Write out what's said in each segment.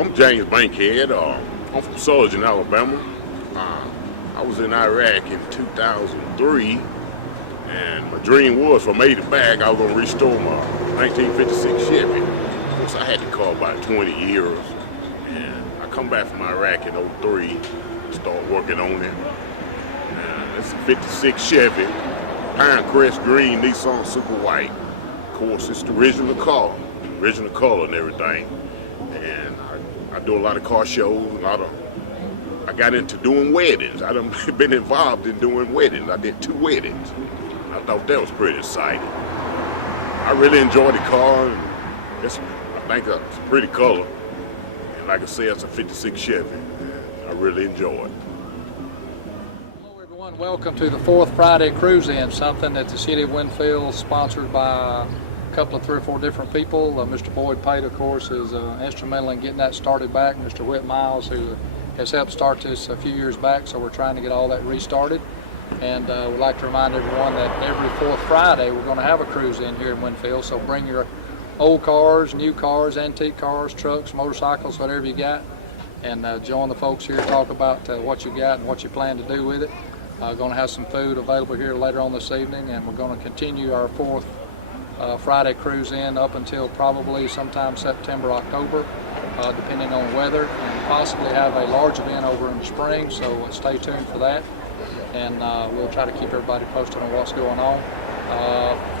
I'm James Bankhead. I'm from Sullivan, Alabama. I was in Iraq in 2003, and my dream was, if I made it back, I was going to restore my 1956 Chevy. Of course, I had the car about 20 years, and I come back from Iraq in '03, start working on it. And it's a 56 Chevy, Pinecrest Green Nissan Super White. Of course, it's the original color and everything. And I do a lot of car shows, I got into doing weddings. I done been involved in doing weddings. I did 2 weddings. I thought that was pretty exciting. I really enjoyed the car, and I think it's a pretty color. And like I said, it's a 56 Chevy. I really enjoy it. Hello everyone, welcome to the 4th Friday CrusieIn, something that the City of Winfield sponsored by a couple of 3 or 4 different people. Mr. Boyd Pate, of course, is instrumental in getting that started back. Mr. Whit Miles, who has helped start this a few years back, so we're trying to get all that restarted. And we'd like to remind everyone that every 4th Friday we're going to have a CrusieIn here in Winfield, so bring your old cars, new cars, antique cars, trucks, motorcycles, whatever you got, and join the folks here, talk about what you got and what you plan to do with it. Going to have some food available here later on this evening, and we're going to continue our 4th Friday CrusieIn up until probably sometime September, October, depending on weather, and possibly have a large event over in the spring, so stay tuned for that. And we'll try to keep everybody posted on what's going on.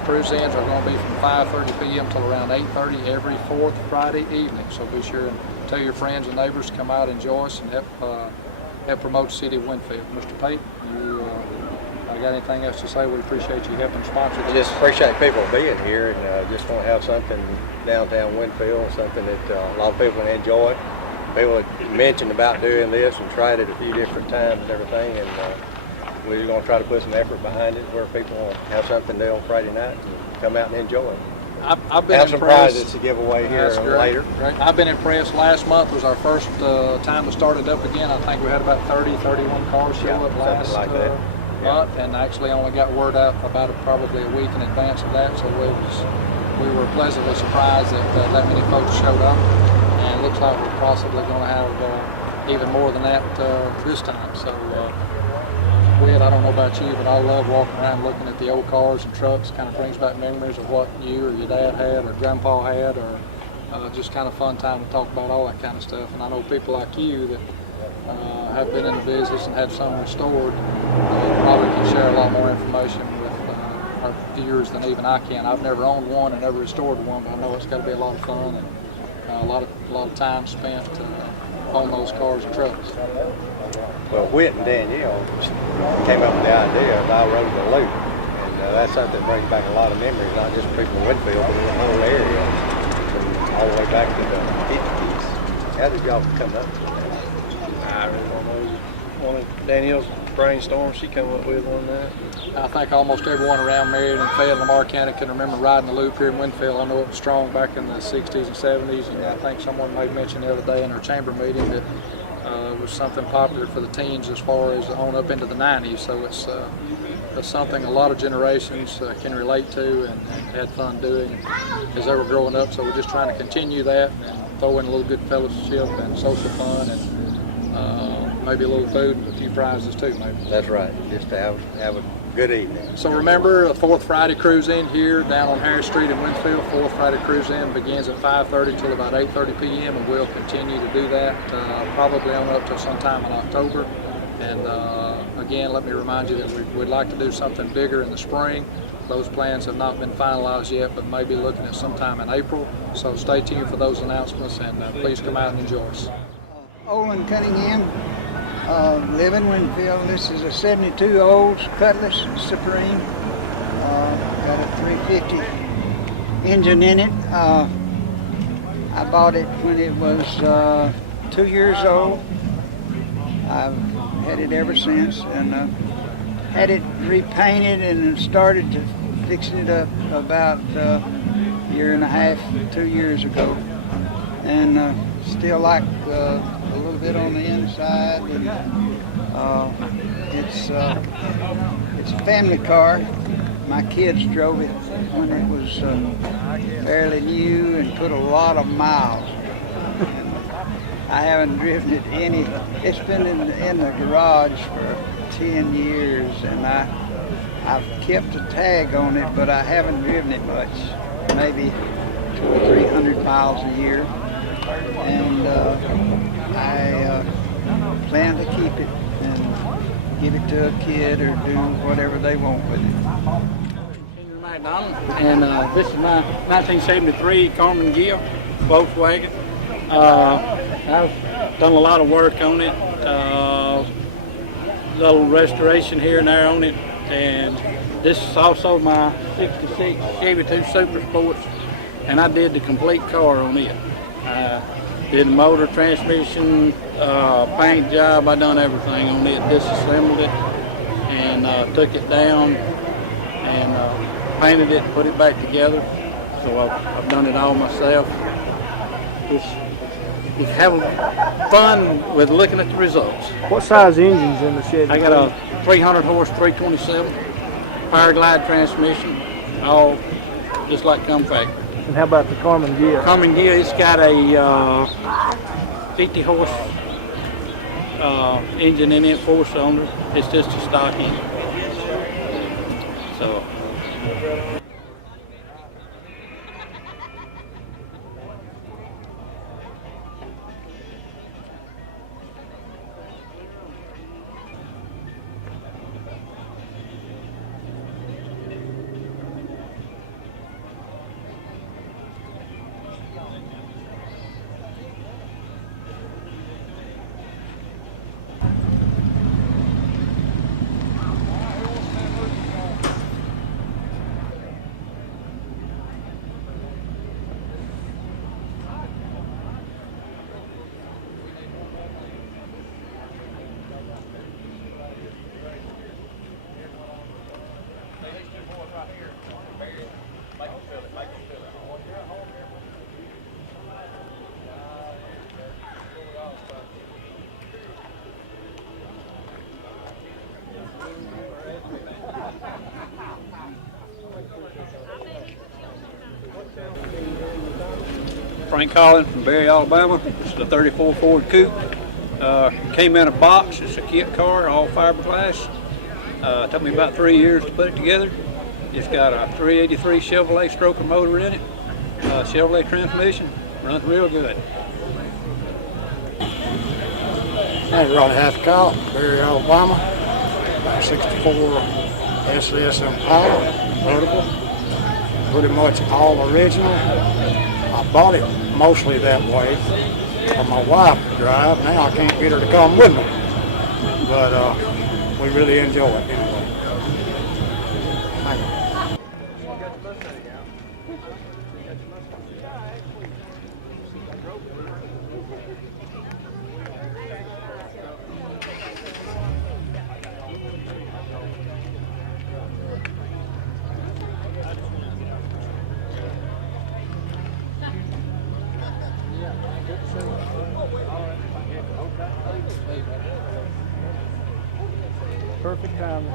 CrusieIns are going to be from 5:30 p.m. till around 8:30 every 4th Friday evening, so be sure and tell your friends and neighbors to come out and enjoy us and help promote the City of Winfield. Mr. Pate, you got anything else to say? We appreciate you helping sponsor this. Just appreciate people being here, and just want to have something downtown Winfield, something that a lot of people enjoy. People have mentioned about doing this and tried it a few different times and everything, and we're going to try to put some effort behind it where people will have something to do on Friday night and come out and enjoy it. I've been have impressed. Some prizes to give away here later. Great. I've been impressed. Last month was our first time to start it up again. I think we had about 31 cars show up last month, and actually only got word out about it probably a week in advance of that, so we were pleasantly surprised that that many folks showed up, and it looks like we're possibly going to have even more than that this time. So Whit, I don't know about you, but I love walking around looking at the old cars and trucks. Kind of brings back memories of what you or your dad had or grandpa had, or just kind of fun time to talk about all that kind of stuff. And I know people like you that have been in the business and had some restored probably can share a lot more information with our viewers than even I can. I've never owned one and never restored one, but I know it's got to be a lot of fun and a lot of time spent on those cars and trucks. Well, Whit and Danielle came up with the idea of I Rode the Loop, and that's something that brings back a lot of memories, not just people in Winfield, but in the whole area, and all the way back to the 50s. How did y'all come up with that? I really don't know. One of Danielle's brainstorms, she came up with on that. I think almost everyone around Marion and Fayette and Lamar County can remember riding the loop here in Winfield. I know it was strong back in the 60s and 70s, and I think someone may mention the other day in our chamber meeting that it was something popular for the teens as far as on up into the 90s. So it's something a lot of generations can relate to and had fun doing as they were growing up. So we're just trying to continue that and throw in a little good fellowship and social fun and maybe a little food and a few prizes too, maybe. That's right, just to have a good evening. So remember, the 4th Friday CrusieIn here down on Harris Street in Winfield. 4th Friday CrusieIn begins at 5:30 till about 8:30 p.m. and we'll continue to do that probably on up to sometime in October. And again, let me remind you that we'd like to do something bigger in the spring. Those plans have not been finalized yet, but maybe looking at sometime in April. So stay tuned for those announcements, and please come out and enjoy us. Olin Cunningham, live in Winfield. This is a 72 Olds Cutlass Supreme. Got a 350 engine in it. I bought it when it was 2 years old. I've had it ever since, and had it repainted and started to fixing it up about a year and a half, 2 years ago. And still like a little bit on the inside, and it's a family car. My kids drove it when it was fairly new and put a lot of miles. I haven't driven it any. It's been in the garage for 10 years, and I've kept a tag on it, but I haven't driven it much. Maybe 200 or 300 miles a year, and I plan to keep it and give it to a kid or do whatever they want with it. McDonald, and this is my 1973 Carmen Ghia Volkswagen. I've done a lot of work on it, little restoration here and there on it, and this is also my 66 Chevy 2 Super Sports, and I did the complete car on it. Did the motor, transmission, paint job. I done everything on it, disassembled it, and took it down and painted it, put it back together. So I've done it all myself. Just having fun with looking at the results. What size engine's in the Chevy? I got a 300 horse 327 Power Glide transmission, all just like come factory. And how about the Carmen Ghia? Carmen Ghia, it's got a 50 horse engine in it, 4-cylinder. It's just a stock engine. So. Frank Collins from Berry, Alabama. This is a 34 Ford Coupe. Came in a box. It's a kit car, all fiberglass. Took me about 3 years to put it together. It's got a 383 Chevrolet stroker motor in it. Chevrolet transmission. Runs real good. That's Ronnie Hathcock, Berry, Alabama. 64 SS Impala, convertible. Pretty much all original. I bought it mostly that way for my wife to drive. Now I can't get her to come with me, but we really enjoy it anyway. Thank you. Perfect timing.